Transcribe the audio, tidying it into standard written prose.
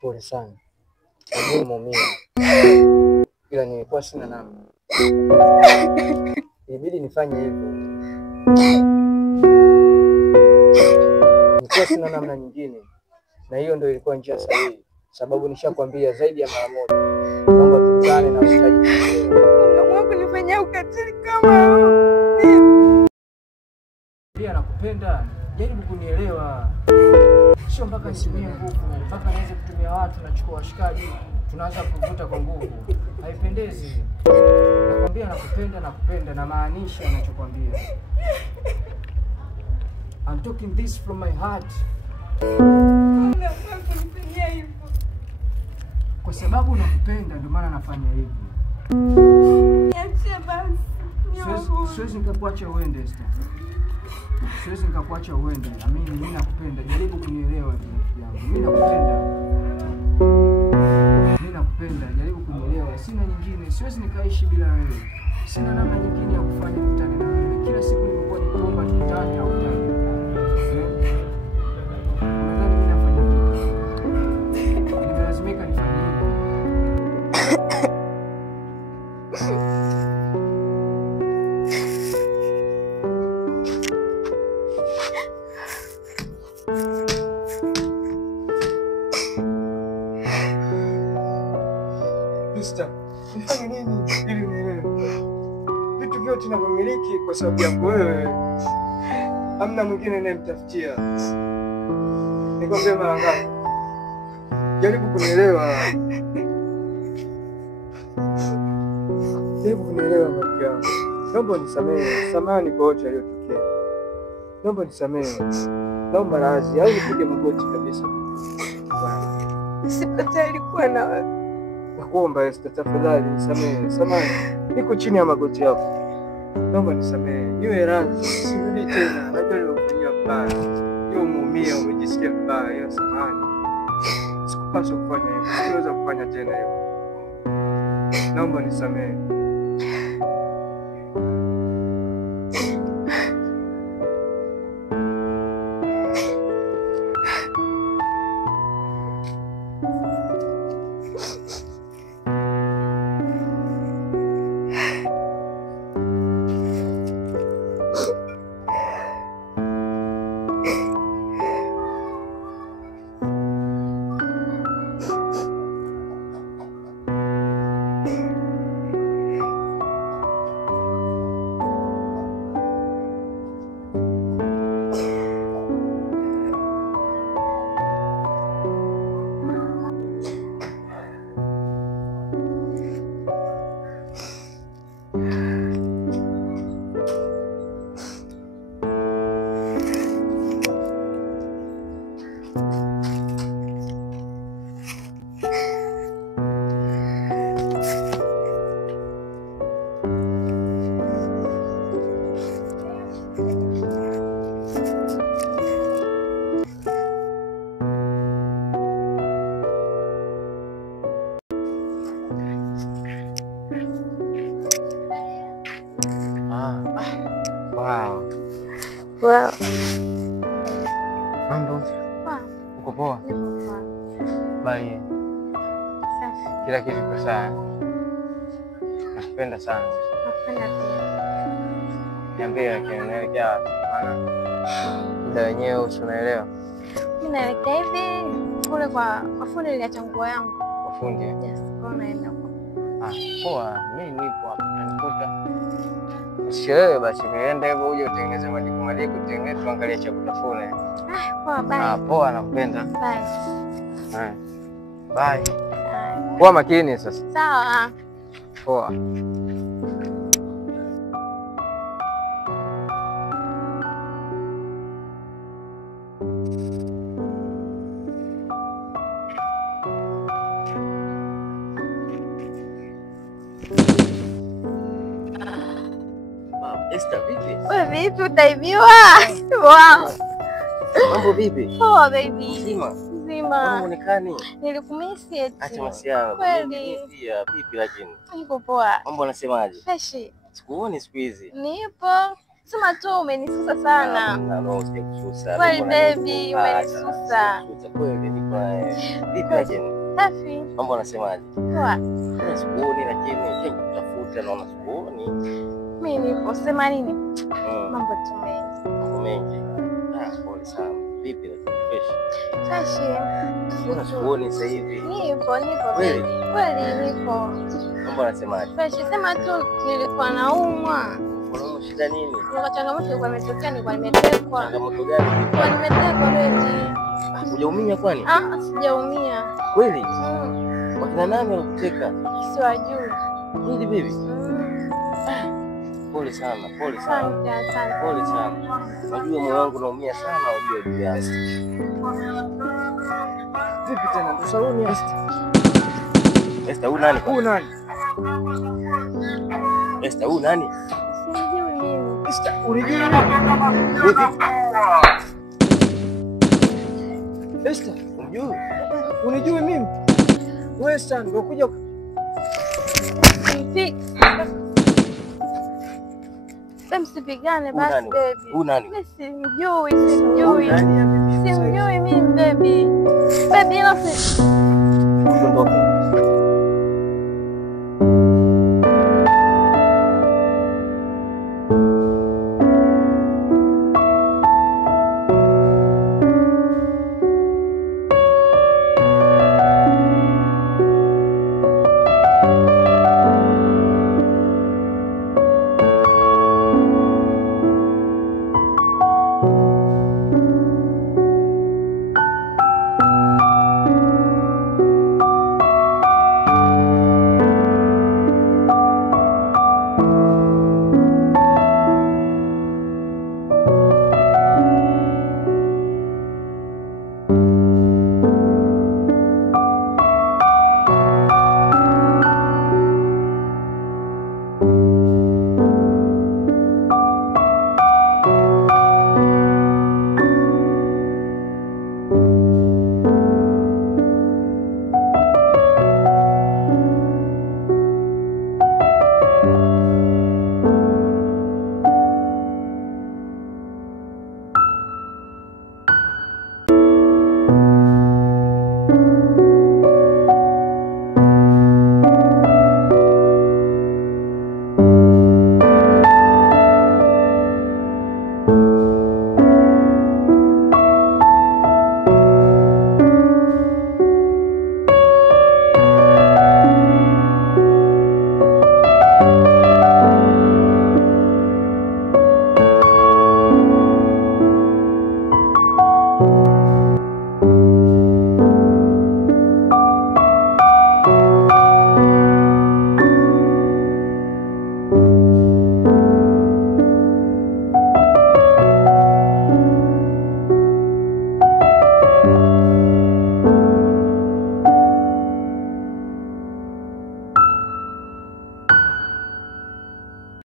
Pole sana. Nimeumia. Ila nilikuwa sina namna. Ilibidi nifanye hivyo. Nilikuwa sina namna nyingine. Na hiyo ndio ilikuwa njia sahihi. Sababu nishakwambia zaidi ya mara moja. Naomba tukutane na ustahili. Unaamua kunifanyia ukatili kama Pia nakupenda. Jaribu kunielewa. Sio mpaka nitumie nguvu, mpaka niweze kutumia watu na chukua washikaji, tunaanza kuvuta kwa nguvu. Haipendezi. Nakwambia nakupenda na maanisha ninachokwambia. I'm talking this from my heart. unaamua kunifanyia hivyo. Kwa sababu nakupenda ndio maana nafanya hivi. Niachie basi. Siwezi nikakuacha uende, Esther. Siwezi nikakuacha uende. Amini, mimi nakupenda. Jaribu kunielewa rafiki yangu. Mimi nakupenda. Jaribu kunielewa. Sina nyingine. Siwezi nikaishi bila wewe. Sina namna nyingine ya kufanya kukutana na wewe. Kila siku nimekuwa nikiomba tukutane au tani. Nadhani mimi nafanya hivi. Nimelazimika nifanye hivi. Nifanye nini ili nielewe? Vitu vyote ninavyomiliki kwa sababu yako wewe. Hamna mwingine ninayemtafutia. Nikwambie mara ngapi? Jaribu kunielewa. Jaribu kunielewa rafiki yangu. Naomba unisamehe. Samahani kwa yote yaliyotokea. Naomba unisamehe. Naomba radhi au nipige magoti kabisa. Sipatali kuwa na wewe. Nakuomba Esther, tafadhali nisamehe. Samahani. Niko chini ya magoti yako. Naomba nisamehe. Niwe radhi. Sirudi tena. Najua nimekufanyia vibaya. Niwe umeumia, umejisikia vibaya. Hiyo samahani. Sikupaswa kufanya hivyo. Siweza kufanya tena hivyo. Naomba nisamehe. Wow. Mambo? Poa. Uko poa? Niko poa. Bye. Safi. Kila kitu kiko sawa. Nakupenda sana. Nakupenda pia. Niambie unaelekea wapi? Maana muda wenyewe unaelewa. Mimi naelekea hivi kule kwa fundi niliacha nguo yangu. Kwa fundi? Yes, kwa naenda huko. Poa, mimi nipo hapa. Nanikuta. Usichelewe basi, niende hivyo uje utengeneze majukumu yako, tutengeneze tuangalie cha kutafuna. Poa, bye. Poa, nakupenda. Bye. Bye. Kuwa makini sasa. Sawa. Poa. Esther, vipi? Wewe vipi, utaibiwa? Wow. Mambo vipi? Poa baby. Nzima. Nzima. Unaonekani? Nilikumisi eti. Acha masiara. Kweli. Pia vipi lakini? Niko poa. Mambo unasemaje? Fresh. Sikuoni siku hizi. Nipo. Sema tu umenisusa sana. No, sikususa. Kweli baby, umenisusa. Kweli ni kwa vipi lakini? Safi. Mambo unasemaje? Poa. Kuna sikuoni lakini kenye kutafuta naona sikuoni. Mimi nipo sema nini? Mambo tu mengi. Mambo mengi. Pole sana. Vipi lakini fresh? Sashi. Kuna sikuoni sasa hivi. Nipo Kweli? baby. Kweli nipo. Mambo unasemaje? Sashi sema tu nilikuwa naumwa. Kuna shida nini? Kuna changamoto ilikuwa imetokea, nilikuwa nimetekwa. Changamoto gani? Nilikuwa nimetekwa baby. Hujaumia kwani? Sijaumia. Kweli? Wakina nani walikuteka? Siwajui. Kweli baby? Pole sana, pole sana. Asante. Pole sana. Unajua moyo wangu unaumia sana unajua juu yako. Vipi tena? Ndo saluni ya Esther. Esther huyu nani? Huyu nani? Esther huyu nani? Sijui mimi. Esther, unijui? Esther, Unijui? unijui mimi? Wewe Esther ndio kuja Msipigane basi baby. Huyu nani? Mimi simjui. nani ya bibi? Simjui mimi baby. Baby, Ondoka.